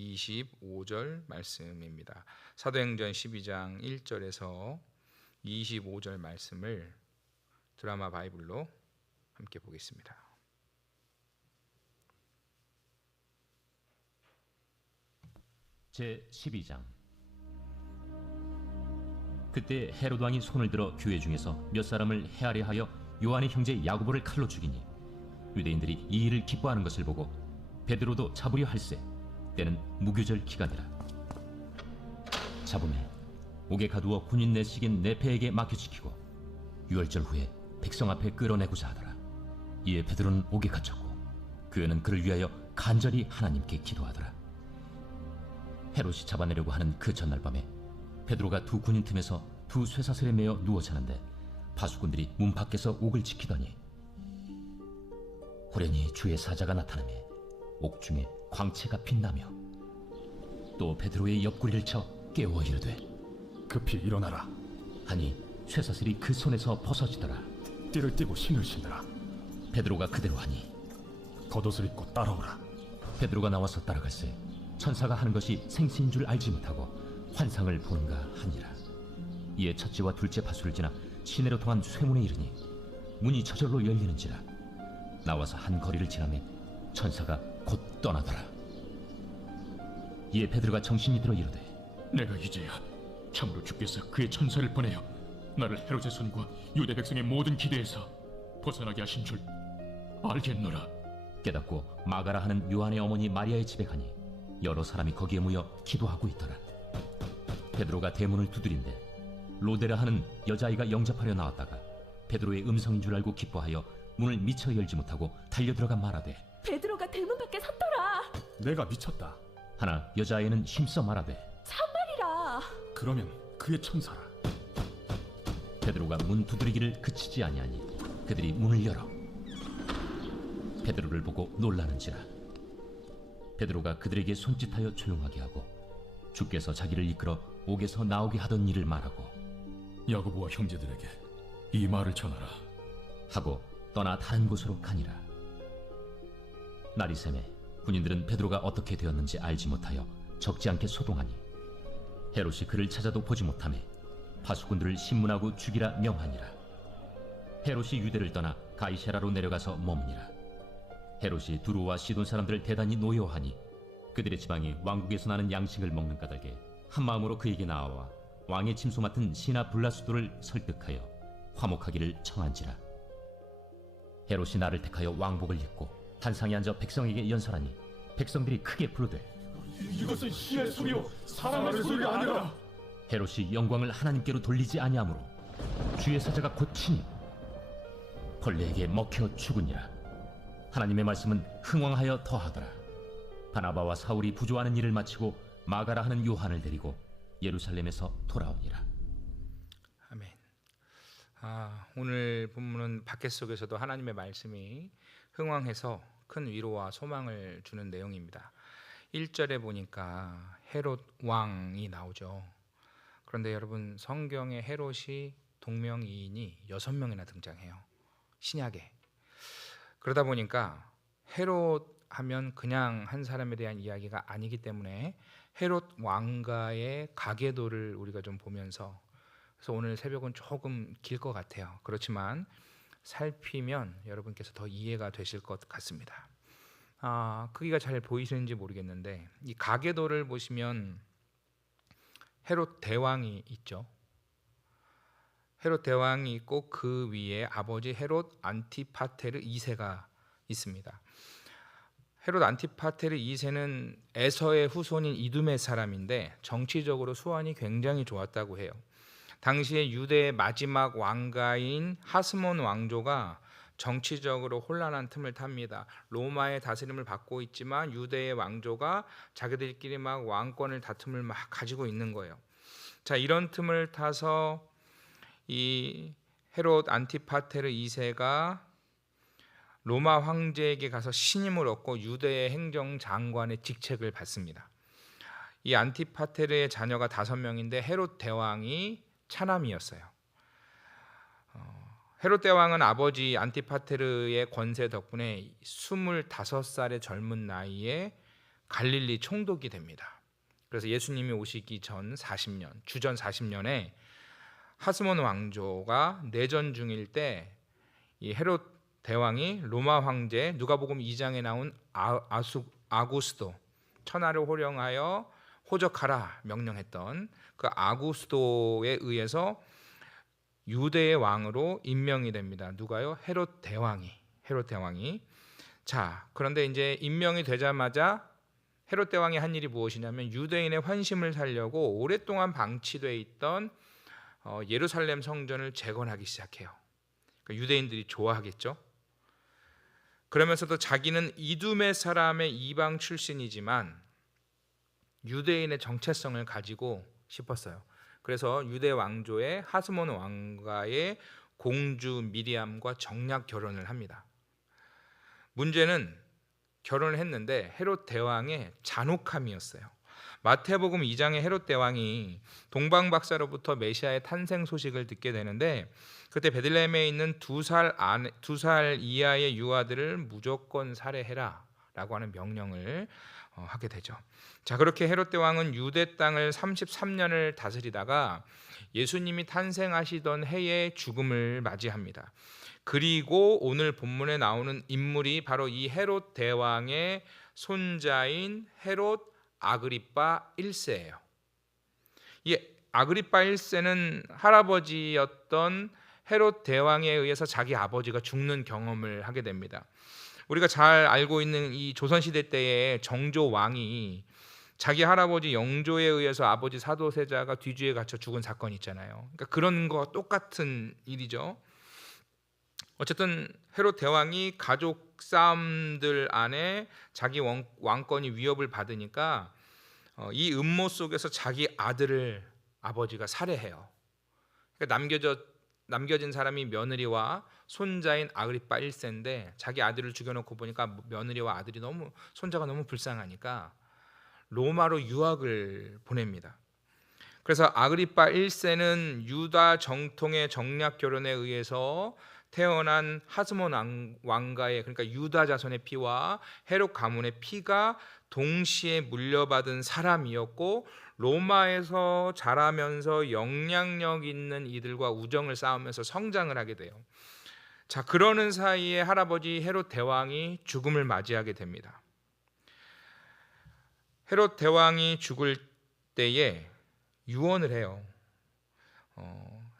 25절 말씀입니다. 사도행전 12장 1절에서 25절 말씀을 드라마 바이블로 함께 보겠습니다. 제12장. 그때 헤롯 왕이 손을 들어 교회 중에서 몇 사람을 해하려 하여 요한의 형제 야고보를 칼로 죽이니 유대인들이 이 일을 기뻐하는 것을 보고 베드로도 잡으려 할세. 때는 무교절 기간이라. 잡음에 옥에 가두어 군인 내식인 네페에게 맡겨지키고 유월절 후에 백성 앞에 끌어내고자 하더라. 이에 베드로는 옥에 갇혔고 그는 그를 위하여 간절히 하나님께 기도하더라. 헤롯이 잡아내려고 하는 그 전날 밤에 베드로가 두 군인 틈에서 두 쇠사슬에 매어 누워 자는데 파수꾼들이 문 밖에서 옥을 지키더니 호련히 주의 사자가 나타나매 옥중에 광채가 빛나며 또 베드로의 옆구리를 쳐 깨워 이르되 급히 일어나라. 하니 쇠사슬이 그 손에서 벗어지더라. 띠를 띠고 신을 신으라. 베드로가 그대로 하니 겉옷을 입고 따라오라. 베드로가 나와서 따라갈새 천사가 하는 것이 생시인 줄 알지 못하고 환상을 보는가 하니라. 이에 첫째와 둘째 파수를 지나 시내로 통한 쇠문에 이르니 문이 저절로 열리는지라. 나와서 한 거리를 지나매 천사가 곧 떠나더라. 이에 베드로가 정신이 들어 이르되 내가 이제야 참으로 주께서 그의 천사를 보내어 나를 헤롯의 손과 유대 백성의 모든 기대에서 벗어나게 하신 줄 알겠노라. 깨닫고 마가라 하는 요한의 어머니 마리아의 집에 가니 여러 사람이 거기에 모여 기도하고 있더라. 베드로가 대문을 두드린데 로데라 하는 여자아이가 영접하려 나왔다가 베드로의 음성인 줄 알고 기뻐하여 문을 미처 열지 못하고 달려들어가 말하되 베드로가 대문 밖에 섰더라. 내가 미쳤다. 하나 여자아이는 힘써 말하되 참말이라. 그러면 그의 천사라. 베드로가 문 두드리기를 그치지 아니하니 그들이 문을 열어 베드로를 보고 놀라는지라. 베드로가 그들에게 손짓하여 조용하게 하고 주께서 자기를 이끌어 옥에서 나오게 하던 일을 말하고 야고보와 형제들에게 이 말을 전하라. 하고 떠나 다른 곳으로 가니라. 날이 새매 군인들은 베드로가 어떻게 되었는지 알지 못하여 적지 않게 소동하니 헤롯이 그를 찾아도 보지 못하매 파수꾼들을 신문하고 죽이라 명하니라. 헤롯이 유대를 떠나 가이사라로 내려가서 머무니라. 헤롯이 두루와 시돈 사람들을 대단히 노여워하니 그들의 지방이 왕국에서 나는 양식을 먹는 까닭에 한 마음으로 그에게 나아와 왕의 침소 맡은 시나 블라수도를 설득하여 화목하기를 청한지라. 헤롯이 나를 택하여 왕복을 입고 단상에 앉아 백성에게 연설하니 백성들이 크게 부르되 이것은 신의 소리요 사람의 소리가 아니라. 헤롯이 영광을 하나님께로 돌리지 아니하므로 주의 사자가 곧 치니 벌레에게 먹혀 죽으니라. 하나님의 말씀은 흥왕하여 더하더라. 바나바와 사울이 부조하는 일을 마치고 마가라 하는 요한을 데리고 예루살렘에서 돌아오니라. 아멘. 오늘 본문은 밖에 속에서도 하나님의 말씀이 흥왕해서 큰 위로와 소망을 주는 내용입니다. 1절에 보니까 헤롯 왕이 나오죠. 그런데 여러분, 성경에 헤롯이 동명이인이 6명이나 등장해요. 신약에. 그러다 보니까 헤롯 하면 그냥 한 사람에 대한 이야기가 아니기 때문에 헤롯 왕가의 가계도를 우리가 좀 보면서, 그래서 오늘 새벽은 조금 길 것 같아요. 그렇지만 살피면 여러분께서 더 이해가 되실 것 같습니다. 크기가 잘 보이시는지 모르겠는데 이 가계도를 보시면 헤롯 대왕이 있죠. 헤롯 대왕이 있고 그 위에 아버지 헤롯 안티파테르 2세가 있습니다. 헤롯 안티파테르 2세는 에서의 후손인 이두메 사람인데 정치적으로 수완이 굉장히 좋았다고 해요. 당시에 유대의 마지막 왕가인 하스몬 왕조가 정치적으로 혼란한 틈을 탑니다. 로마의 다스림을 받고 있지만 유대의 왕조가 자기들끼리 막 왕권을 다툼을 막 가지고 있는 거예요. 자, 이런 틈을 타서 이 헤롯 안티파테르 2세가 로마 황제에게 가서 신임을 얻고 유대의 행정장관의 직책을 받습니다. 이 안티파테르의 자녀가 5명인데 헤롯 대왕이 차남이었어요. 헤롯 대왕은 아버지 안티파테르의 권세 덕분에 25살의 젊은 나이에 갈릴리 총독이 됩니다. 그래서 예수님이 오시기 전 40년, 주전 40년에 하스몬 왕조가 내전 중일 때 이 헤롯 대왕이 로마 황제, 누가복음 2장에 나온 아구스도, 천하를 호령하여 호적하라 명령했던 그 아구스도에 의해서 유대의 왕으로 임명이 됩니다. 누가요? 헤롯 대왕이. 자, 그런데 이제 임명이 되자마자 헤롯 대왕이 한 일이 무엇이냐면 유대인의 환심을 살려고 오랫동안 방치되어 있던 예루살렘 성전을 재건하기 시작해요. 그러니까 유대인들이 좋아하겠죠. 그러면서도 자기는 이두메 사람의 이방 출신이지만 유대인의 정체성을 가지고 싶었어요. 그래서 유대 왕조의 하스몬 왕가의 공주 미리암과 정략 결혼을 합니다. 문제는 결혼을 했는데 헤롯 대왕의 잔혹함이었어요. 마태복음 2장의 헤롯 대왕이 동방박사로부터 메시아의 탄생 소식을 듣게 되는데 그때 베들레헴에 있는 2살 이하의 유아들을 무조건 살해해라 라고 하는 명령을 하게 되죠. 자, 그렇게 헤롯 대왕은 유대 땅을 33년을 다스리다가 예수님이 탄생하시던 해에 죽음을 맞이합니다. 그리고 오늘 본문에 나오는 인물이 바로 이 헤롯 대왕의 손자인 헤롯 아그리빠 1세예요. 이 아그리빠 1세는 할아버지였던 헤롯 대왕에 의해서 자기 아버지가 죽는 경험을 하게 됩니다. 우리가 잘 알고 있는 이 조선시대 때의 정조 왕이 자기 할아버지 영조에 의해서 아버지 사도세자가 뒤주에 갇혀 죽은 사건이 있잖아요. 그러니까 그런 거 똑같은 일이죠. 어쨌든 헤롯 대왕이 가족 싸움들 안에 자기 왕권이 위협을 받으니까 이 음모 속에서 자기 아들을 아버지가 살해해요. 그러니까 남겨진 사람이 며느리와 손자인 아그리빠 1세인데 자기 아들을 죽여놓고 보니까 며느리와 아들이 손자가 너무 불쌍하니까 로마로 유학을 보냅니다. 그래서 아그리빠 1세는 유다 정통의 정략 결혼에 의해서 태어난 하스몬 왕가의, 그러니까 유다 자손의 피와 헤롯 가문의 피가 동시에 물려받은 사람이었고 로마에서 자라면서 영향력 있는 이들과 우정을 쌓으면서 성장을 하게 돼요. 자, 그러는 사이에 할아버지 헤롯 대왕이 죽음을 맞이하게 됩니다. 헤롯 대왕이 죽을 때에 유언을 해요.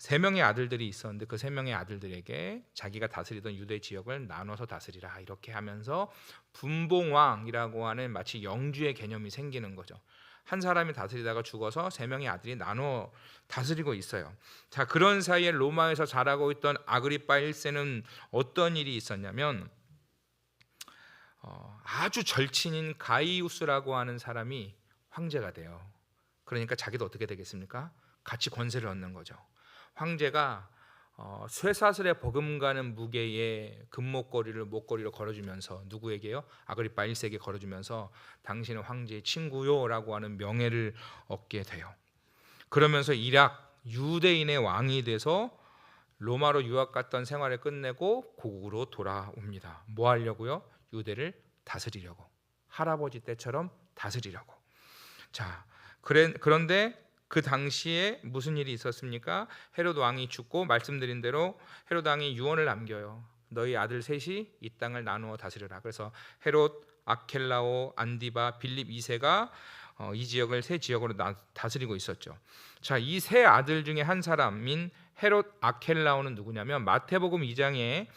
3명의 아들들이 있었는데 그 3명의 아들들에게 자기가 다스리던 유대 지역을 나눠서 다스리라 이렇게 하면서 분봉왕이라고 하는 마치 영주의 개념이 생기는 거죠. 한 사람이 다스리다가 죽어서 3명의 아들이 나눠 다스리고 있어요. 자, 그런 사이에 로마에서 자라고 있던 아그리빠 1세는 어떤 일이 있었냐면 아주 절친인 가이우스라고 하는 사람이 황제가 돼요. 그러니까 자기도 어떻게 되겠습니까? 같이 권세를 얻는 거죠. 황제가 쇠사슬에 버금가는 무게의 금목걸이를 목걸이로 걸어주면서 누구에게요? 아그리빠 1세에게 걸어주면서 당신은 황제의 친구요라고 하는 명예를 얻게 돼요. 그러면서 일약 유대인의 왕이 돼서 로마로 유학 갔던 생활을 끝내고 고국으로 돌아옵니다. 뭐 하려고요? 유대를 다스리려고, 할아버지 때처럼 다스리려고. 자, 그런데 그 당시에 무슨 일이 있었습니까? 헤롯 왕이 죽고 말씀드린 대로 헤롯 왕이 유언을 남겨요. 너희 아들 셋이 이 땅을 나누어 다스려라. 그래서 헤롯, 아켈라오, 안디바, 빌립 2세가 이 지역을 세 지역으로 다스리고 있었죠. 자, 이 세 아들 중에 한 사람인 헤롯 아켈라오는 누구냐면 마태복음 2장에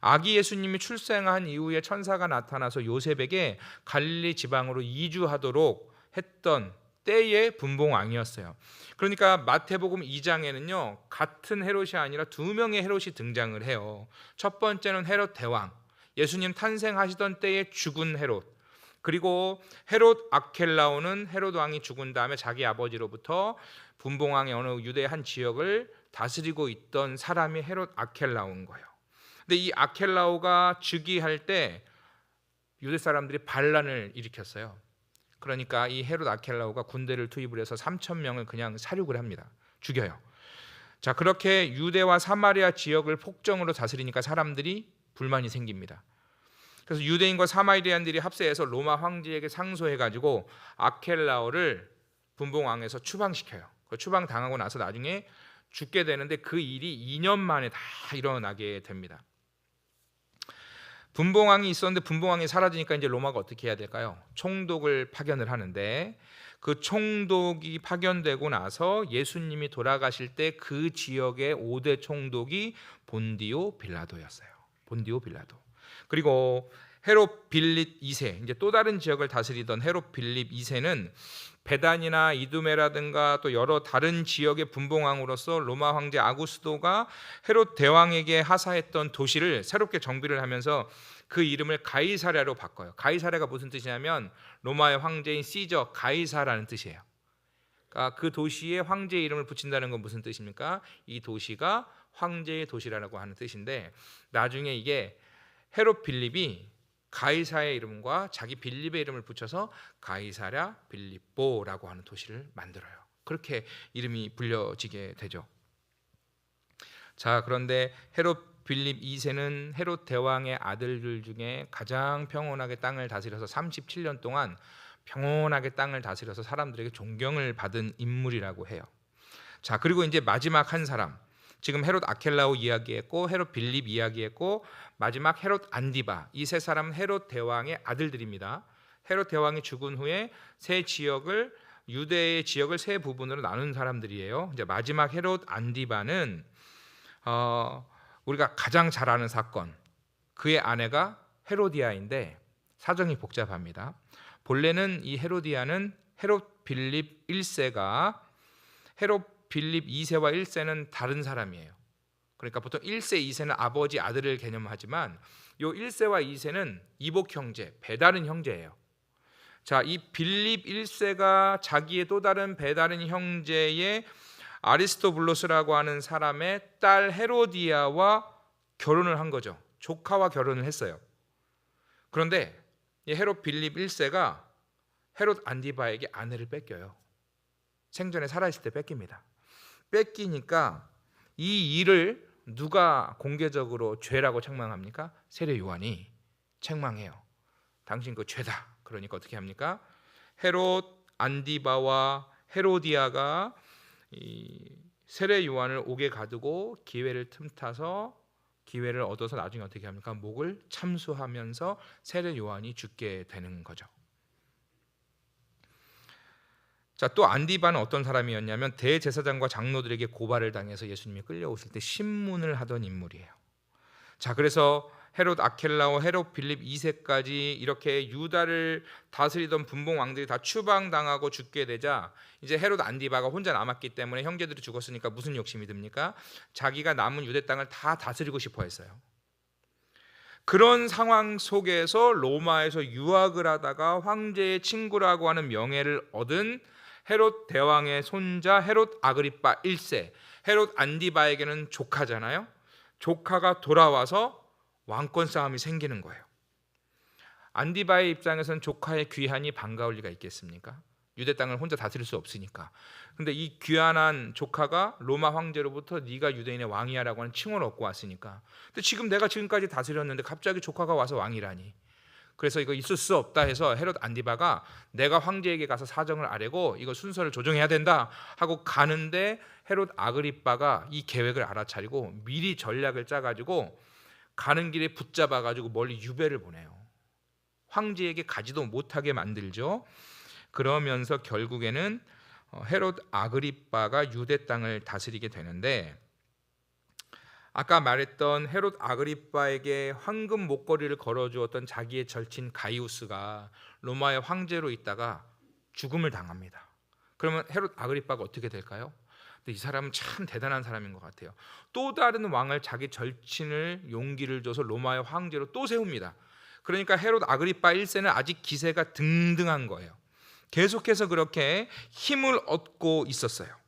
아기 예수님이 출생한 이후에 천사가 나타나서 요셉에게 갈릴리 지방으로 이주하도록 했던 때의 분봉왕이었어요. 그러니까 마태복음 2장에는요 같은 헤롯이 아니라 2명의 헤롯이 등장을 해요. 첫 번째는 헤롯 대왕, 예수님 탄생하시던 때에 죽은 헤롯. 그리고 헤롯 아켈라오는 헤롯 왕이 죽은 다음에 자기 아버지로부터 분봉왕의 어느 유대의 한 지역을 다스리고 있던 사람이 헤롯 아켈라오인 거예요. 근데 이 아켈라오가 즉위할 때 유대 사람들이 반란을 일으켰어요. 그러니까 이 헤롯 아켈라오가 군대를 투입을 해서 3,000명을 그냥 살육을 합니다. 죽여요. 자, 그렇게 유대와 사마리아 지역을 폭정으로 다스리니까 사람들이 불만이 생깁니다. 그래서 유대인과 사마리아인들이 합세해서 로마 황제에게 상소해가지고 아켈라오를 분봉왕에서 추방시켜요. 추방 당하고 나서 나중에 죽게 되는데 그 일이 2년 만에 다 일어나게 됩니다. 분봉왕이 있었는데 분봉왕이 사라지니까 이제 로마가 어떻게 해야 될까요? 총독을 파견을 하는데 그 총독이 파견되고 나서 예수님이 돌아가실 때 그 지역의 5대 총독이 본디오 빌라도였어요. 본디오 빌라도. 그리고 헤롯 빌립 2세, 이제 또 다른 지역을 다스리던 헤롯 빌립 2세는 베단이나 이두메라든가 또 여러 다른 지역의 분봉왕으로서 로마 황제 아구스도가 헤롯 대왕에게 하사했던 도시를 새롭게 정비를 하면서 그 이름을 가이사랴로 바꿔요. 가이사랴가 무슨 뜻이냐면 로마의 황제인 시저 가이사라는 뜻이에요. 그러니까 그 도시에 황제 이름을 붙인다는 건 무슨 뜻입니까? 이 도시가 황제의 도시라고 하는 뜻인데 나중에 이게 헤롯 빌립이 가이사의 이름과 자기 빌립의 이름을 붙여서 가이사랴 빌립보라고 하는 도시를 만들어요. 그렇게 이름이 불려지게 되죠. 자, 그런데 헤롯 빌립 2세는 헤롯 대왕의 아들들 중에 가장 평온하게 땅을 다스려서 37년 동안 평온하게 땅을 다스려서 사람들에게 존경을 받은 인물이라고 해요. 자, 그리고 이제 마지막 한 사람, 지금 헤롯 아켈라오 이야기했고 헤롯 빌립 이야기했고 마지막 헤롯 안디바, 이 세 사람은 헤롯 대왕의 아들들입니다. 헤롯 대왕이 죽은 후에 세 지역을 유대의 지역을 세 부분으로 나눈 사람들이에요. 이제 마지막 헤롯 안디바는 우리가 가장 잘 아는 사건, 그의 아내가 헤로디아인데 사정이 복잡합니다. 본래는 이 헤로디아는 헤롯 빌립 1세가 헤롯 빌립 2세와 1세는 다른 사람이에요. 그러니까 보통 1세, 2세는 아버지, 아들을 개념하지만 요 1세와 2세는 이복 형제, 배다른 형제예요. 자, 이 빌립 1세가 자기의 또 다른 배다른 형제의 아리스토블로스라고 하는 사람의 딸 헤로디아와 결혼을 한 거죠. 조카와 결혼을 했어요. 그런데 이 헤롯 빌립 1세가 헤롯 안디바에게 아내를 뺏겨요. 생전에 살아있을 때 뺏깁니다. 뺏기니까 이 일을 누가 공개적으로 죄라고 책망합니까? 세례 요한이 책망해요. 당신 그 죄다. 그러니까 어떻게 합니까? 헤롯 안디바와 헤로디아가 이 세례 요한을 옥에 가두고 기회를 틈타서 기회를 얻어서 나중에 어떻게 합니까? 목을 참수하면서 세례 요한이 죽게 되는 거죠. 자, 또 안디바는 어떤 사람이었냐면 대제사장과 장로들에게 고발을 당해서 예수님이 끌려오실 때 신문을 하던 인물이에요. 자, 그래서 헤롯 아켈라오, 헤롯 빌립 2세까지 이렇게 유다를 다스리던 분봉 왕들이 다 추방당하고 죽게 되자 이제 헤롯 안디바가 혼자 남았기 때문에 형제들이 죽었으니까 무슨 욕심이 듭니까? 자기가 남은 유대 땅을 다 다스리고 싶어 했어요. 그런 상황 속에서 로마에서 유학을 하다가 황제의 친구라고 하는 명예를 얻은 헤롯 대왕의 손자 헤롯 아그리빠 1세, 헤롯 안디바에게는 조카잖아요. 조카가 돌아와서 왕권 싸움이 생기는 거예요. 안디바의 입장에서는 조카의 귀환이 반가울 리가 있겠습니까? 유대 땅을 혼자 다스릴 수 없으니까. 근데 이 귀환한 조카가 로마 황제로부터 네가 유대인의 왕이야라고 하는 칭호를 얻고 왔으니까. 근데 지금 내가 지금까지 다스렸는데 갑자기 조카가 와서 왕이라니. 그래서 이거 있을 수 없다 해서 헤롯 안디바가 내가 황제에게 가서 사정을 아뢰고 이거 순서를 조정해야 된다 하고 가는데 헤롯 아그리빠가 이 계획을 알아차리고 미리 전략을 짜가지고 가는 길에 붙잡아가지고 멀리 유배를 보내요. 황제에게 가지도 못하게 만들죠. 그러면서 결국에는 헤롯 아그리빠가 유대 땅을 다스리게 되는데 아까 말했던 헤롯 아그리빠에게 황금 목걸이를 걸어주었던 자기의 절친 가이우스가 로마의 황제로 있다가 죽음을 당합니다. 그러면 헤롯 아그리빠가 어떻게 될까요? 근데 이 사람은 참 대단한 사람인 것 같아요. 또 다른 왕을 자기 절친을 용기를 줘서 로마의 황제로 또 세웁니다. 그러니까 헤롯 아그리빠 1세는 아직 기세가 등등한 거예요. 계속해서 그렇게 힘을 얻고 있었어요.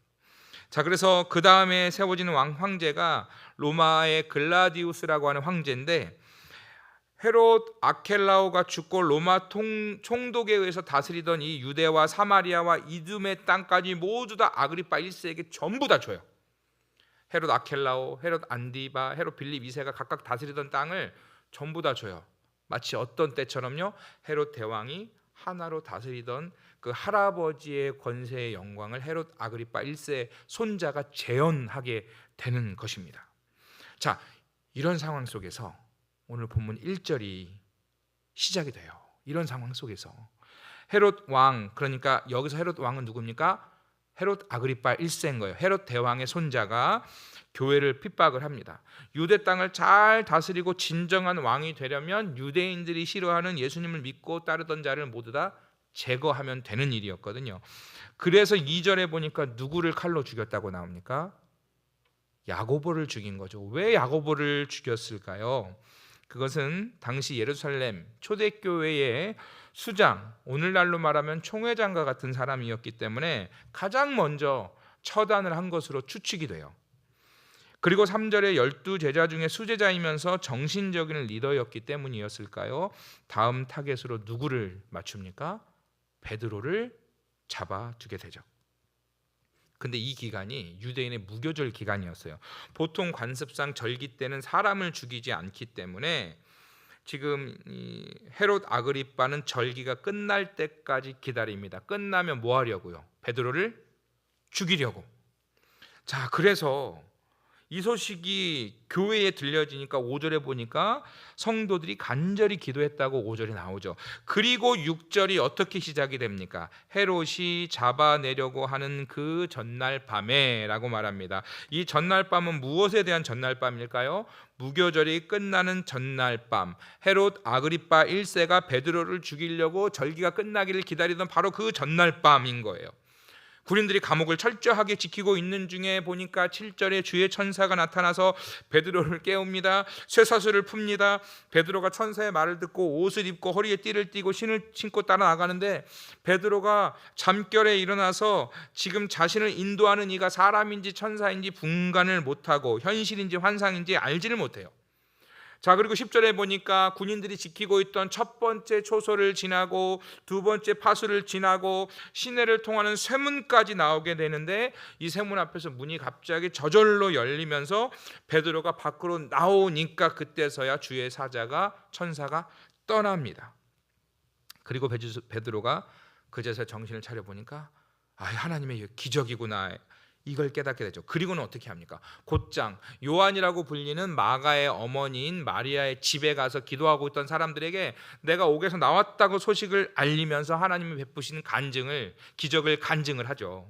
자, 그래서 그 다음에 세워지는 황제가 로마의 글라디우스라고 하는 황제인데 헤롯 아켈라오가 죽고 로마 총독에 의해서 다스리던 이 유대와 사마리아와 이두메 땅까지 모두 다 아그리빠 1세에게 전부 다 줘요. 헤롯 아켈라오, 헤롯 안디바, 헤롯 빌립 2세가 각각 다스리던 땅을 전부 다 줘요. 마치 어떤 때처럼요, 헤롯 대왕이 하나로 다스리던 그 할아버지의 권세의 영광을 헤롯 아그리파 1세의 손자가 재현하게 되는 것입니다. 자, 이런 상황 속에서 오늘 본문 1절이 시작이 돼요. 이런 상황 속에서 헤롯 왕, 그러니까 여기서 헤롯 왕은 누굽니까? 헤롯 아그리파 1세인 거예요. 헤롯 대왕의 손자가 교회를 핍박을 합니다. 유대 땅을 잘 다스리고 진정한 왕이 되려면 유대인들이 싫어하는 예수님을 믿고 따르던 자를 모두 다 제거하면 되는 일이었거든요. 그래서 2절에 보니까 누구를 칼로 죽였다고 나옵니까? 야고보를 죽인 거죠. 왜 야고보를 죽였을까요? 그것은 당시 예루살렘 초대교회의 수장, 오늘날로 말하면 총회장과 같은 사람이었기 때문에 가장 먼저 처단을 한 것으로 추측이 돼요. 그리고 3절에 12제자 중에 수제자이면서 정신적인 리더였기 때문이었을까요? 다음 타겟으로 누구를 맞춥니까? 베드로를 잡아두게 되죠. 근데 이 기간이 유대인의 무교절 기간이었어요. 보통 관습상 절기 때는 사람을 죽이지 않기 때문에 지금 이 헤롯 아그리빠는 절기가 끝날 때까지 기다립니다. 끝나면 뭐 하려고요? 베드로를 죽이려고. 자, 그래서 이 소식이 교회에 들려지니까 5절에 보니까 성도들이 간절히 기도했다고 5절에 나오죠. 그리고 6절이 어떻게 시작이 됩니까? 헤롯이 잡아내려고 하는 그 전날 밤에 라고 말합니다. 이 전날 밤은 무엇에 대한 전날 밤일까요? 무교절이 끝나는 전날 밤, 헤롯 아그리빠 1세가 베드로를 죽이려고 절기가 끝나기를 기다리던 바로 그 전날 밤인 거예요. 군인들이 감옥을 철저하게 지키고 있는 중에 보니까 7절에 주의 천사가 나타나서 베드로를 깨웁니다. 쇠사슬을 풉니다. 베드로가 천사의 말을 듣고 옷을 입고 허리에 띠를 띠고 신을 신고 따라 나가는데 베드로가 잠결에 일어나서 지금 자신을 인도하는 이가 사람인지 천사인지 분간을 못하고 현실인지 환상인지 알지를 못해요. 자, 그리고 10절에 보니까 군인들이 지키고 있던 첫 번째 초소를 지나고 두 번째 파수를 지나고 시내를 통하는 쇠문까지 나오게 되는데 이 쇠문 앞에서 문이 갑자기 저절로 열리면서 베드로가 밖으로 나오니까 그때서야 주의 사자가 천사가 떠납니다. 그리고 베드로가 그제서 정신을 차려보니까 하나님의 기적이구나, 이걸 깨닫게 되죠. 그리고는 어떻게 합니까? 곧장 요한이라고 불리는 마가의 어머니인 마리아의 집에 가서 기도하고 있던 사람들에게 내가 옥에서 나왔다고 소식을 알리면서 하나님이 베푸신 기적을 간증을 하죠.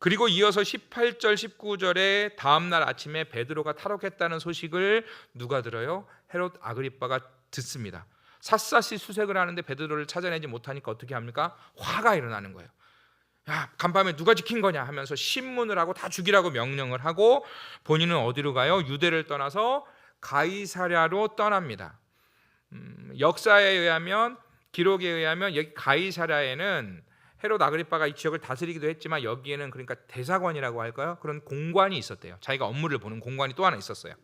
그리고 이어서 18절 19절에 다음날 아침에 베드로가 탈옥했다는 소식을 누가 들어요? 헤롯 아그리빠가 듣습니다. 샅샅이 수색을 하는데 베드로를 찾아내지 못하니까 어떻게 합니까? 화가 일어나는 거예요. 야, 간밤에 누가 지킨 거냐 하면서 신문을 하고 다 죽이라고 명령을 하고 본인은 어디로 가요? 유대를 떠나서 가이사랴로 떠납니다. 역사에 의하면, 기록에 의하면 여기 가이사랴에는 헤롯 아그리빠가 이 지역을 다스리기도 했지만 여기에는 그러니까 대사관이라고 할까요? 그런 공관이 있었대요. 자기가 업무를 보는 공관이 또 하나 있었어요.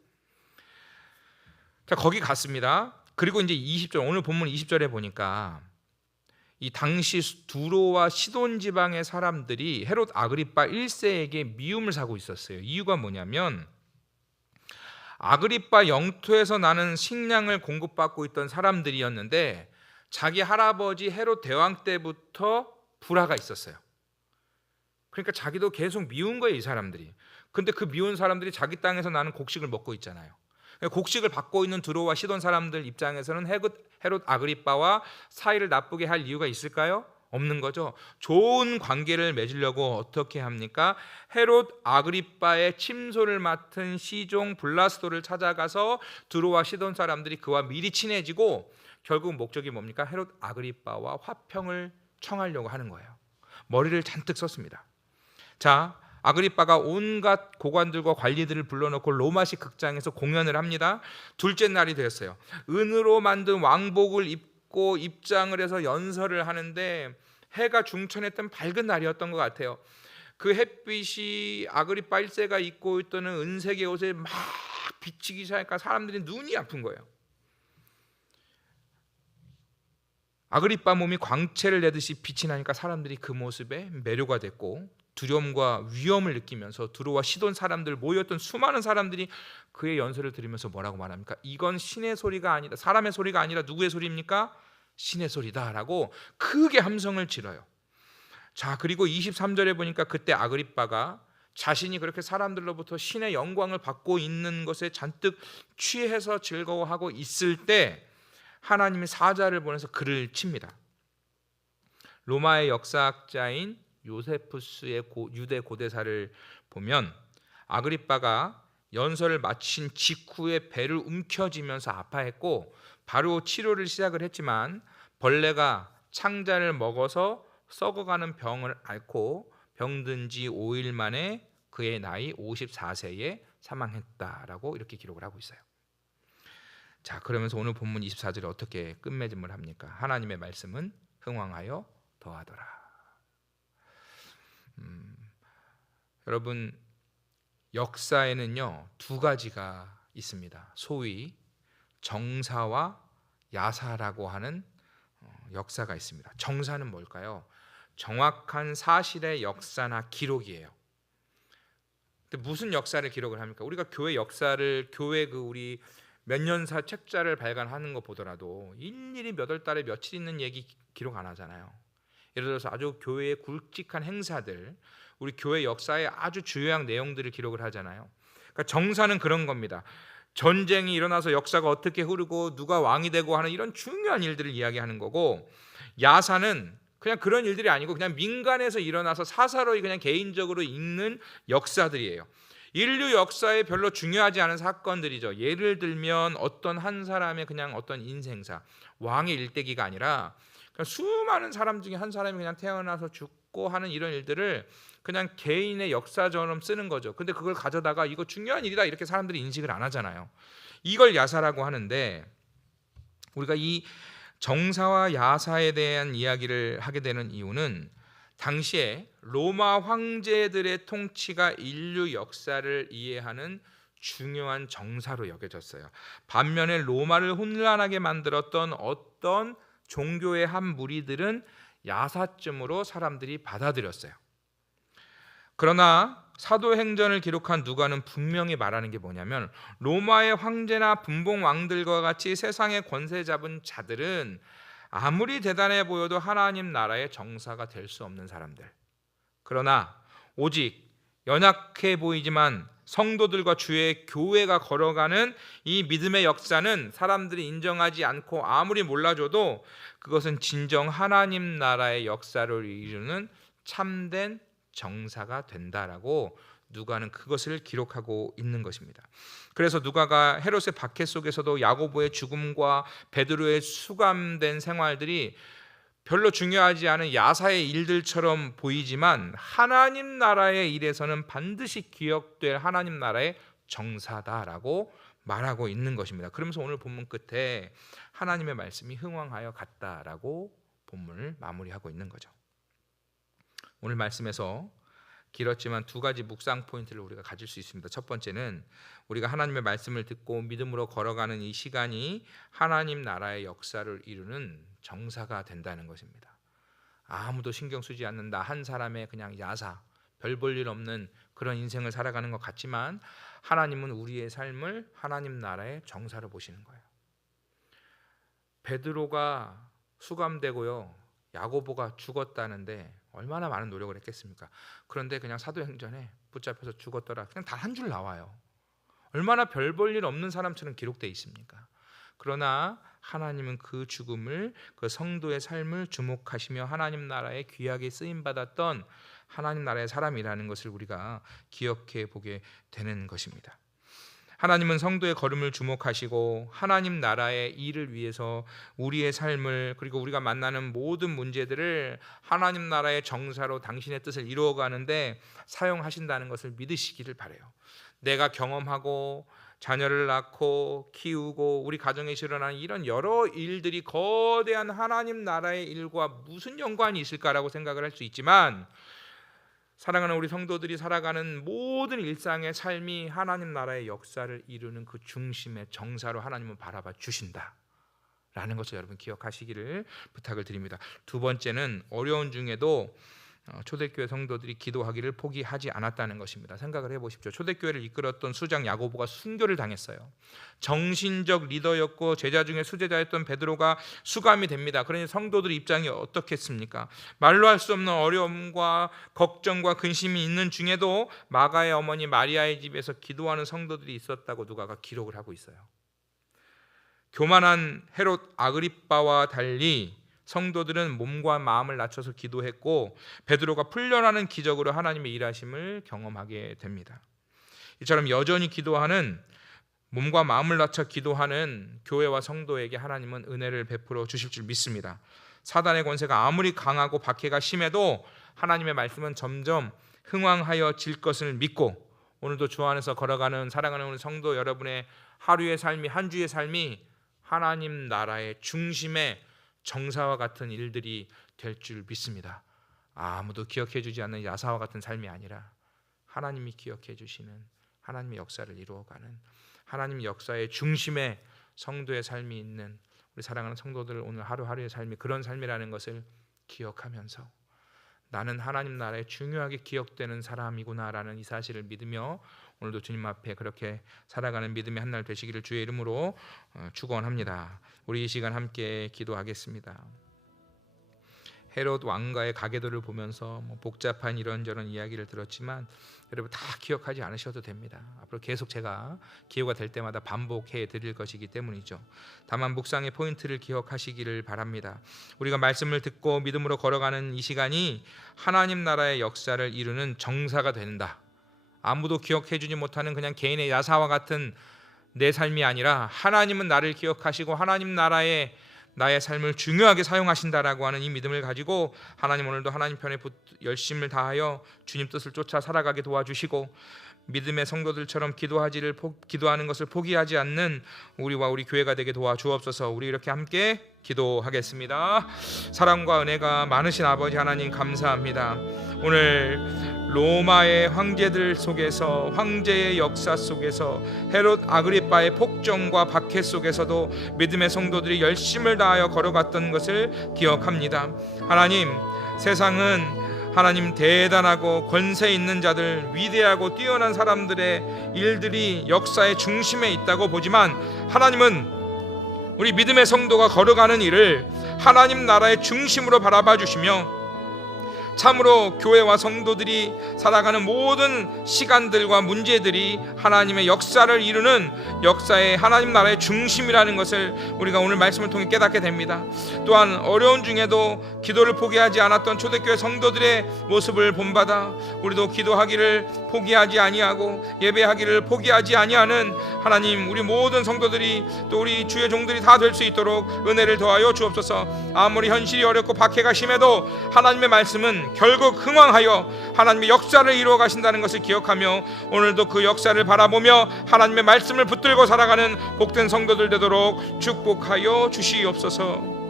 자, 거기 갔습니다. 그리고 이제 20절, 오늘 본문 20절에 보니까 이 당시 두로와 시돈 지방의 사람들이 헤롯 아그리빠 1세에게 미움을 사고 있었어요. 이유가 뭐냐면 아그리빠 영토에서 나는 식량을 공급받고 있던 사람들이었는데 자기 할아버지 헤롯 대왕 때부터 불화가 있었어요. 그러니까 자기도 계속 미운 거예요, 이 사람들이. 근데 그 미운 사람들이 자기 땅에서 나는 곡식을 먹고 있잖아요. 곡식을 받고 있는 두로와 시돈 사람들 입장에서는 헤롯 아그리빠와 사이를 나쁘게 할 이유가 있을까요? 없는 거죠. 좋은 관계를 맺으려고 어떻게 합니까? 헤롯 아그리빠의 침소를 맡은 시종 블라스도를 찾아가서 두로와 시돈 사람들이 그와 미리 친해지고 결국 목적이 뭡니까? 헤롯 아그리빠와 화평을 청하려고 하는 거예요. 머리를 잔뜩 썼습니다. 자, 아그리빠가 온갖 고관들과 관리들을 불러놓고 로마식 극장에서 공연을 합니다. 둘째 날이 되었어요. 은으로 만든 왕복을 입고 입장을 해서 연설을 하는데 해가 중천했던 밝은 날이었던 것 같아요. 그 햇빛이 아그리빠 1세가 입고 있던 은색의 옷에 막 비치기 시작하니까 사람들이 눈이 아픈 거예요. 아그리빠 몸이 광채를 내듯이 빛이 나니까 사람들이 그 모습에 매료가 됐고 두려움과 위험을 느끼면서 두로와 시돈 사람들, 모였던 수많은 사람들이 그의 연설을 들으면서 뭐라고 말합니까? 이건 신의 소리가 아니다, 사람의 소리가 아니라 누구의 소리입니까? 신의 소리다라고 크게 함성을 질러요. 자, 그리고 23절에 보니까 그때 아그리빠가 자신이 그렇게 사람들로부터 신의 영광을 받고 있는 것에 잔뜩 취해서 즐거워하고 있을 때 하나님이 사자를 보내서 그를 칩니다. 로마의 역사학자인 요세푸스의 유대 고대사를 보면 아그리빠가 연설을 마친 직후에 배를 움켜쥐면서 아파했고 바로 치료를 시작을 했지만 벌레가 창자를 먹어서 썩어가는 병을 앓고 병든 지 5일 만에 그의 나이 54세에 사망했다라고 이렇게 기록을 하고 있어요. 자, 그러면서 오늘 본문 24절에 어떻게 끝맺음을 합니까? 하나님의 말씀은 흥왕하여 더하더라. 여러분, 역사에는요 두 가지가 있습니다. 소위 정사와 야사라고 하는 역사가 있습니다. 정사는 뭘까요? 정확한 사실의 역사나 기록이에요. 근데 무슨 역사를 기록을 합니까? 우리가 교회 역사를, 교회 우리 몇 년사 책자를 발간하는 거 보더라도 일일이 몇 월 달에 며칠 있는 얘기 기록 안 하잖아요. 예를 들어서 아주 교회의 굵직한 행사들, 우리 교회 역사의 아주 주요한 내용들을 기록을 하잖아요. 그러니까 정사는 그런 겁니다. 전쟁이 일어나서 역사가 어떻게 흐르고 누가 왕이 되고 하는 이런 중요한 일들을 이야기하는 거고, 야사는 그냥 그런 일들이 아니고 그냥 민간에서 일어나서 사사로이 그냥 개인적으로 읽는 역사들이에요. 인류 역사에 별로 중요하지 않은 사건들이죠. 예를 들면 어떤 한 사람의 그냥 어떤 인생사, 왕의 일대기가 아니라 그냥 수많은 사람 중에 한 사람이 그냥 태어나서 죽고 하는 이런 일들을 그냥 개인의 역사처럼 쓰는 거죠. 근데 그걸 가져다가 이거 중요한 일이다 이렇게 사람들이 인식을 안 하잖아요. 이걸 야사라고 하는데, 우리가 이 정사와 야사에 대한 이야기를 하게 되는 이유는 당시에 로마 황제들의 통치가 인류 역사를 이해하는 중요한 정사로 여겨졌어요. 반면에 로마를 혼란하게 만들었던 어떤 종교의 한 무리들은 야사쯤으로 사람들이 받아들였어요. 그러나 사도행전을 기록한 누가는 분명히 말하는 게 뭐냐면, 로마의 황제나 분봉 왕들과 같이 세상의 권세 잡은 자들은 아무리 대단해 보여도 하나님 나라의 정사가 될 수 없는 사람들, 그러나 오직 연약해 보이지만 성도들과 주의 교회가 걸어가는 이 믿음의 역사는 사람들이 인정하지 않고 아무리 몰라줘도 그것은 진정 하나님 나라의 역사를 이루는 참된 정사가 된다라고 누가는 그것을 기록하고 있는 것입니다. 그래서 누가가 헤롯의 박해 속에서도 야고보의 죽음과 베드로의 수감된 생활들이 별로 중요하지 않은 야사의 일들처럼 보이지만 하나님 나라의 일에서는 반드시 기억될 하나님 나라의 정사다라고 말하고 있는 것입니다. 그러면서 오늘 본문 끝에 하나님의 말씀이 흥왕하여 갔다라고 본문을 마무리하고 있는 거죠. 오늘 말씀에서 길었지만 두 가지 묵상 포인트를 우리가 가질 수 있습니다. 첫 번째는 우리가 하나님의 말씀을 듣고 믿음으로 걸어가는 이 시간이 하나님 나라의 역사를 이루는 정사가 된다는 것입니다. 아무도 신경 쓰지 않는 나 한 사람의 그냥 야사, 별 볼 일 없는 그런 인생을 살아가는 것 같지만 하나님은 우리의 삶을 하나님 나라의 정사로 보시는 거예요. 베드로가 수감되고요, 야고보가 죽었다는데 얼마나 많은 노력을 했겠습니까? 그런데 그냥 사도행전에 붙잡혀서 죽었더라, 그냥 다 한 줄 나와요. 얼마나 별 볼 일 없는 사람처럼 기록되어 있습니까? 그러나 하나님은 그 죽음을, 그 성도의 삶을 주목하시며 하나님 나라에 귀하게 쓰임받았던 하나님 나라의 사람이라는 것을 우리가 기억해 보게 되는 것입니다. 하나님은 성도의 걸음을 주목하시고 하나님 나라의 일을 위해서 우리의 삶을, 그리고 우리가 만나는 모든 문제들을 하나님 나라의 정사로 당신의 뜻을 이루어가는데 사용하신다는 것을 믿으시기를 바라요. 내가 경험하고 자녀를 낳고 키우고 우리 가정에 일어나는 이런 여러 일들이 거대한 하나님 나라의 일과 무슨 연관이 있을까라고 생각을 할 수 있지만, 사랑하는 우리 성도들이 살아가는 모든 일상의 삶이 하나님 나라의 역사를 이루는 그 중심의 정사로 하나님은 바라봐 주신다라는 것을 여러분 기억하시기를 부탁을 드립니다. 두 번째는 어려운 중에도 초대교회 성도들이 기도하기를 포기하지 않았다는 것입니다. 생각을 해보십시오. 초대교회를 이끌었던 수장 야고보가 순교를 당했어요. 정신적 리더였고 제자 중에 수제자였던 베드로가 수감이 됩니다. 그러니 성도들 입장이 어떻겠습니까? 말로 할 수 없는 어려움과 걱정과 근심이 있는 중에도 마가의 어머니 마리아의 집에서 기도하는 성도들이 있었다고 누가가 기록을 하고 있어요. 교만한 헤롯 아그리빠와 달리 성도들은 몸과 마음을 낮춰서 기도했고 베드로가 풀려나는 기적으로 하나님의 일하심을 경험하게 됩니다. 이처럼 여전히 기도하는, 몸과 마음을 낮춰 기도하는 교회와 성도에게 하나님은 은혜를 베풀어 주실 줄 믿습니다. 사단의 권세가 아무리 강하고 박해가 심해도 하나님의 말씀은 점점 흥왕하여 질 것을 믿고, 오늘도 주 안에서 걸어가는 사랑하는 우리 성도 여러분의 하루의 삶이, 한 주의 삶이 하나님 나라의 중심에 정사와 같은 일들이 될 줄 믿습니다. 아무도 기억해 주지 않는 야사와 같은 삶이 아니라 하나님이 기억해 주시는 하나님의 역사를 이루어가는, 하나님 역사의 중심에 성도의 삶이 있는 우리 사랑하는 성도들, 오늘 하루하루의 삶이 그런 삶이라는 것을 기억하면서 나는 하나님 나라에 중요하게 기억되는 사람이구나라는 이 사실을 믿으며 오늘도 주님 앞에 그렇게 살아가는 믿음의 한날 되시기를 주의 이름으로 축원합니다. 우리 이 시간 함께 기도하겠습니다. 헤롯 왕가의 가계도를 보면서 복잡한 이런저런 이야기를 들었지만 여러분 다 기억하지 않으셔도 됩니다. 앞으로 계속 제가 기회가 될 때마다 반복해 드릴 것이기 때문이죠. 다만 묵상의 포인트를 기억하시기를 바랍니다. 우리가 말씀을 듣고 믿음으로 걸어가는 이 시간이 하나님 나라의 역사를 이루는 정사가 된다. 아무도 기억해 주지 못하는 그냥 개인의 야사와 같은 내 삶이 아니라 하나님은 나를 기억하시고 하나님 나라의 나의 삶을 중요하게 사용하신다라고 하는 이 믿음을 가지고 하나님 오늘도 하나님 편에 열심을 다하여 주님 뜻을 쫓아 살아가게 도와주시고, 믿음의 성도들처럼 기도하는 것을 포기하지 않는 우리와 우리 교회가 되게 도와주옵소서. 우리 이렇게 함께 기도하겠습니다. 사랑과 은혜가 많으신 아버지 하나님 감사합니다. 오늘 로마의 황제들 속에서, 황제의 역사 속에서, 헤롯 아그리빠의 폭정과 박해 속에서도 믿음의 성도들이 열심을 다하여 걸어갔던 것을 기억합니다. 하나님, 세상은 하나님 대단하고 권세 있는 자들, 위대하고 뛰어난 사람들의 일들이 역사의 중심에 있다고 보지만 하나님은 우리 믿음의 성도가 걸어가는 일을 하나님 나라의 중심으로 바라봐 주시며, 참으로 교회와 성도들이 살아가는 모든 시간들과 문제들이 하나님의 역사를 이루는 역사의 하나님 나라의 중심이라는 것을 우리가 오늘 말씀을 통해 깨닫게 됩니다. 또한 어려운 중에도 기도를 포기하지 않았던 초대교회 성도들의 모습을 본받아 우리도 기도하기를 포기하지 아니하고 예배하기를 포기하지 아니하는 하나님, 우리 모든 성도들이 또 우리 주의 종들이 다 될 수 있도록 은혜를 더하여 주옵소서. 아무리 현실이 어렵고 박해가 심해도 하나님의 말씀은 결국 흥왕하여 하나님의 역사를 이루어 가신다는 것을 기억하며 오늘도 그 역사를 바라보며 하나님의 말씀을 붙들고 살아가는 복된 성도들 되도록 축복하여 주시옵소서.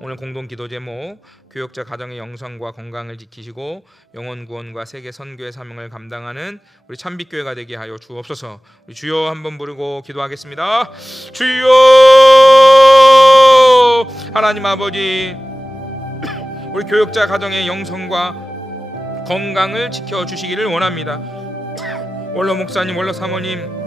오늘 공동 기도 제목, 교역자 가정의 영성과 건강을 지키시고 영혼 구원과 세계 선교의 사명을 감당하는 우리 참빛교회가 되게 하여 주옵소서. 우리 주여 한번 부르고 기도하겠습니다. 주여, 하나님 아버지, 우리 교역자 가정의 영성과 건강을 지켜주시기를 원합니다. 원로 목사님, 원로 사모님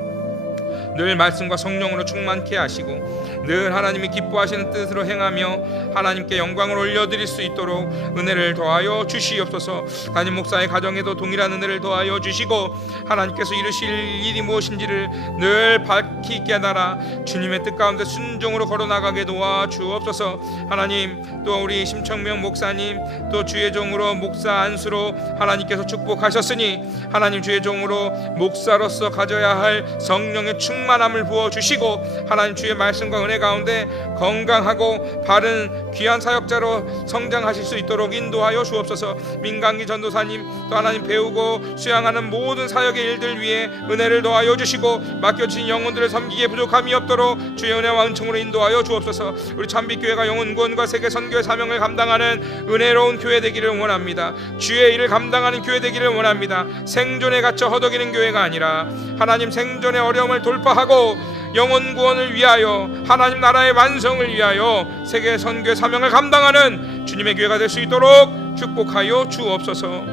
늘 말씀과 성령으로 충만케 하시고 늘 하나님이 기뻐하시는 뜻으로 행하며 하나님께 영광을 올려드릴 수 있도록 은혜를 더하여 주시옵소서. 담임 목사의 가정에도 동일한 은혜를 더하여 주시고 하나님께서 이루실 일이 무엇인지를 늘 밝히 깨달아 주님의 뜻 가운데 순종으로 걸어나가게 도와주옵소서. 하나님, 또 우리 심청명 목사님, 또 주의 종으로 목사 안수로 하나님께서 축복하셨으니 하나님 주의 종으로 목사로서 가져야 할 성령의 충만함을 부어주시고 하나님 주의 말씀과 은혜 가운데 건강하고 바른 귀한 사역자로 성장하실 수 있도록 인도하여 주옵소서. 민강기 전도사님, 또 하나님 배우고 수양하는 모든 사역의 일들 위해 은혜를 더하여 주시고 맡겨진 영혼들을 섬기기에 부족함이 없도록 주의 은혜와 은총으로 인도하여 주옵소서. 우리 참빛교회가 영혼 구원과 세계 선교의 사명을 감당하는 은혜로운 교회 되기를 원합니다. 주의 일을 감당하는 교회 되기를 원합니다. 생존에 갇혀 허덕이는 교회가 아니라 하나님 생존의 어려움을 돌파하고 영혼 구원을 위하여 하나님 나라의 완성을 위하여 세계 선교의 사명을 감당하는 주님의 교회가 될 수 있도록 축복하여 주옵소서.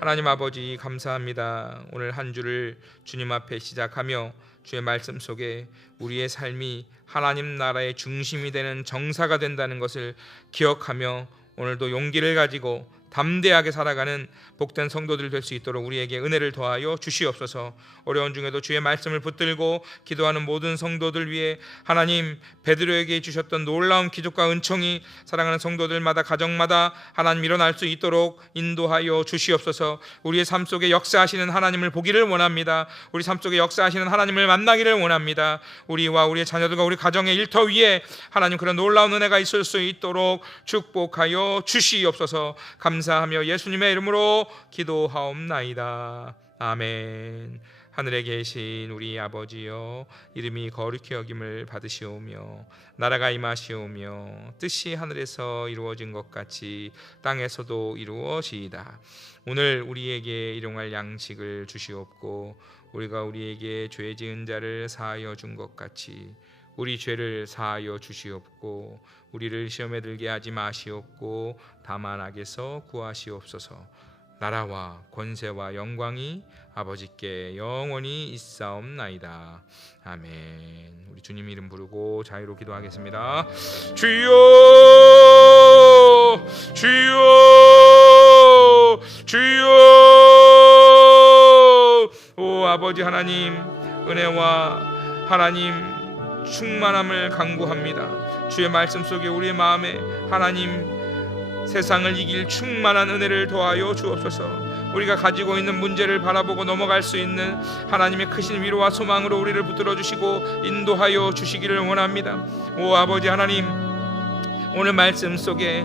하나님 아버지 감사합니다. 오늘 한 주를 주님 앞에 시작하며 주의 말씀 속에 우리의 삶이 하나님 나라의 중심이 되는 정사가 된다는 것을 기억하며 오늘도 용기를 가지고 담대하게 살아가는 복된 성도들 될 수 있도록 우리에게 은혜를 더하여 주시옵소서. 어려운 중에도 주의 말씀을 붙들고 기도하는 모든 성도들 위해 하나님 베드로에게 주셨던 놀라운 기적과 은총이 사랑하는 성도들마다 가정마다 하나님 일어날 수 있도록 인도하여 주시옵소서. 우리의 삶 속에 역사하시는 하나님을 보기를 원합니다. 우리 삶 속에 역사하시는 하나님을 만나기를 원합니다. 우리와 우리의 자녀들과 우리 가정의 일터 위에 하나님 그런 놀라운 은혜가 있을 수 있도록 축복하여 주시옵소서. 감사하며 예수님의 이름으로 기도하옵나이다. 아멘. 하늘에 계신 우리 아버지여, 이름이 거룩히 여김을 받으시오며 나라가 임하시오며 뜻이 하늘에서 이루어진 것 같이 땅에서도 이루어지이다. 오늘 우리에게 일용할 양식을 주시옵고 우리가 우리에게 죄 지은 자를 사하여 준 것 같이 우리 죄를 사하여 주시옵고 우리를 시험에 들게 하지 마시옵고 다만 악에서 구하시옵소서. 나라와 권세와 영광이 아버지께 영원히 있사옵나이다. 아멘. 우리 주님 이름 부르고 자유로 기도하겠습니다. 주여, 주여, 주여. 오 아버지 하나님, 은혜와 하나님 충만함을 간구합니다. 주의 말씀 속에 우리의 마음에 하나님 세상을 이길 충만한 은혜를 더하여 주옵소서. 우리가 가지고 있는 문제를 바라보고 넘어갈 수 있는 하나님의 크신 위로와 소망으로 우리를 붙들어 주시고 인도하여 주시기를 원합니다. 오 아버지 하나님, 오늘 말씀 속에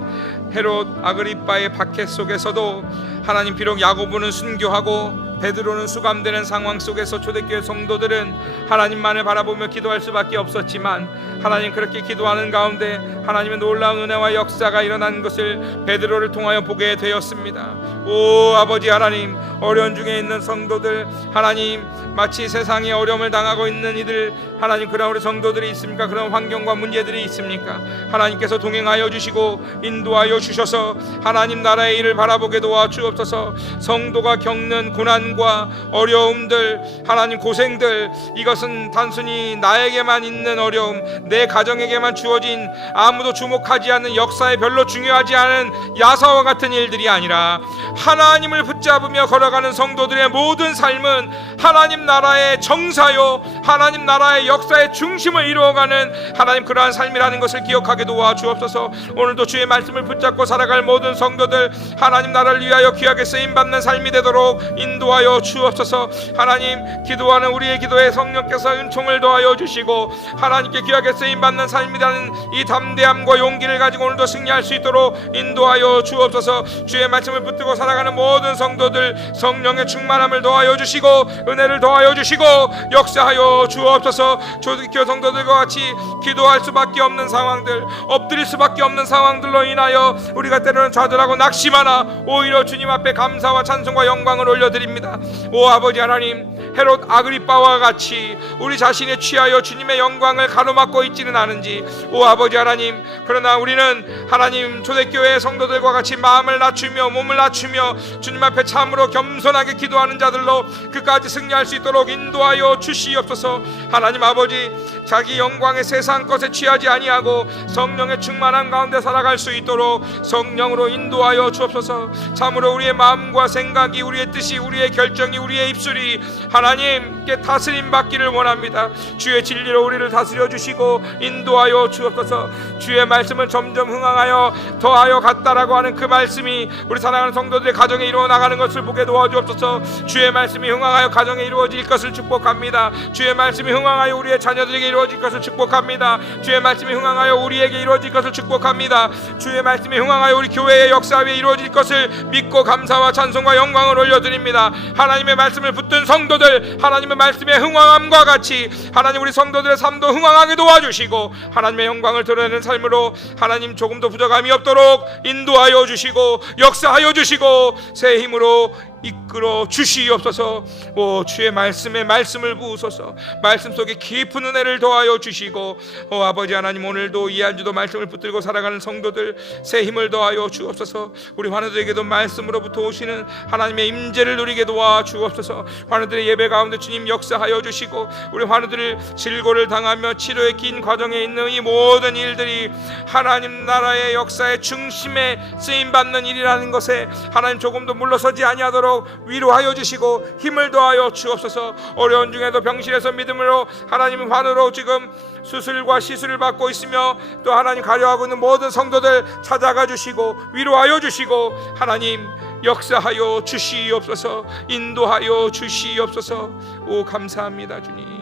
헤롯 아그리빠의 박해 속에서도 하나님 비록 야고보는 순교하고 베드로는 수감되는 상황 속에서 초대교회 성도들은 하나님만을 바라보며 기도할 수밖에 없었지만 하나님 그렇게 기도하는 가운데 하나님의 놀라운 은혜와 역사가 일어난 것을 베드로를 통하여 보게 되었습니다. 오 아버지 하나님, 어려운 중에 있는 성도들 하나님, 마치 세상에 어려움을 당하고 있는 이들 하나님, 그런 우리 성도들이 있습니까? 그런 환경과 문제들이 있습니까? 하나님께서 동행하여 주시고 인도하여 주셔서 하나님 나라의 일을 바라보게 도와 주옵소서. 성도가 겪는 고난과 어려움들 하나님 고생들, 이것은 단순히 나에게만 있는 어려움, 내 가정에게만 주어진 아무도 주목하지 않는 역사에 별로 중요하지 않은 야사와 같은 일들이 아니라 하나님을 붙잡으며 걸어가는 성도들의 모든 삶은 하나님 나라의 정사요 하나님 나라의 역사의 중심을 이루어가는 하나님 그러한 삶이라는 것을 기억하게 도와 주옵소서. 오늘도 주의 말씀을 붙잡고 살아갈 모든 성도들 하나님 나라를 위하여 귀하게 쓰임받는 삶이 되도록 인도하여 주옵소서. 하나님, 기도하는 우리의 기도에 성령께서 은총을 더하여 주시고 하나님께 귀하게 쓰임받는 삶이라는 이 담대함과 용기를 가지고 오늘도 승리할 수 있도록 인도하여 주옵소서. 주의 말씀을 붙들고 살아가는 모든 성도들 성령의 충만함을 더하여 주시고 은혜를 더하여 주시고 역사하여 주옵소서. 초대교회 성도들과 같이 기도할 수밖에 없는 상황들, 엎드릴 수밖에 없는 상황들로 인하여 우리가 때로는 좌절하고 낙심하나 오히려 주님 앞에 감사와 찬송과 영광을 올려드립니다. 오 아버지 하나님, 헤롯 아그리빠와 같이 우리 자신에 취하여 주님의 영광을 가로막고 있지는 않은지 오 아버지 하나님, 그러나 우리는 하나님 초대교회 성도들과 같이 마음을 낮추며 몸을 낮추며 주님 앞에 참으로 겸손하게 기도하는 자들로 끝까지 승리할 수 있도록 인도하여 주시옵소서. 하나님 아버지, 자기 영광의 세상 것에 취하지 아니하고 성령의 충만한 가운데 살아갈 수 있도록 성령으로 인도하여 주옵소서. 참으로 우리의 마음과 생각이, 우리의 뜻이, 우리의 결정이, 우리의 입술이 하나님께 다스림 받기를 원합니다. 주의 진리로 우리를 다스려 주시고 인도하여 주옵소서. 주의 말씀을 점점 흥황하여 더하여 갔다라고 하는 그 말씀이 우리 사랑하는 성도들의 가정에 이루어 나가는 것을 보게 도와주옵소서. 주의 말씀이 흥황하여 가정에 이루어질 것을 축복합니다. 주의 말씀이 흥황하여 우리의 자녀들에게 이루어질 것을 축복합니다. 주의 말씀이 흥황하여 우리에게 이루어질 것을 축복합니다. 주의 말씀이 흥황하여 우리 교회의 역사 위에 이루어질 것을 믿고 감사와 찬송과 영광을 올려드립니다. 하나님의 말씀을 붙든 성도들, 하나님의 말씀에 흥왕함과 같이 하나님 우리 성도들의 삶도 흥왕하게 도와주시고 하나님의 영광을 드러내는 삶으로 하나님 조금도 부족함이 없도록 인도하여 주시고 역사하여 주시고 새 힘으로 이끌어 주시옵소서. 오 주의 말씀에 말씀을 부으소서. 말씀 속에 깊은 은혜를 더하여 주시고 아버지 하나님 오늘도 이 한 주도 말씀을 붙들고 살아가는 성도들 새 힘을 더하여 주옵소서. 우리 환우들에게도 말씀으로부터 오시는 하나님의 임재를 누리게 도와 주옵소서. 환우들의 예배 가운데 주님 역사하여 주시고 우리 환우들을 질고를 당하며 치료의 긴 과정에 있는 이 모든 일들이 하나님 나라의 역사의 중심에 쓰임받는 일이라는 것에 하나님 조금도 물러서지 아니하도록 위로하여 주시고 힘을 더하여 주옵소서. 어려운 중에도 병실에서 믿음으로 하나님 환우로 지금 수술과 시술을 받고 있으며 또 하나님 가려하고 있는 모든 성도들 찾아가 주시고 위로하여 주시고 하나님 역사하여 주시옵소서. 인도하여 주시옵소서. 오 감사합니다 주님.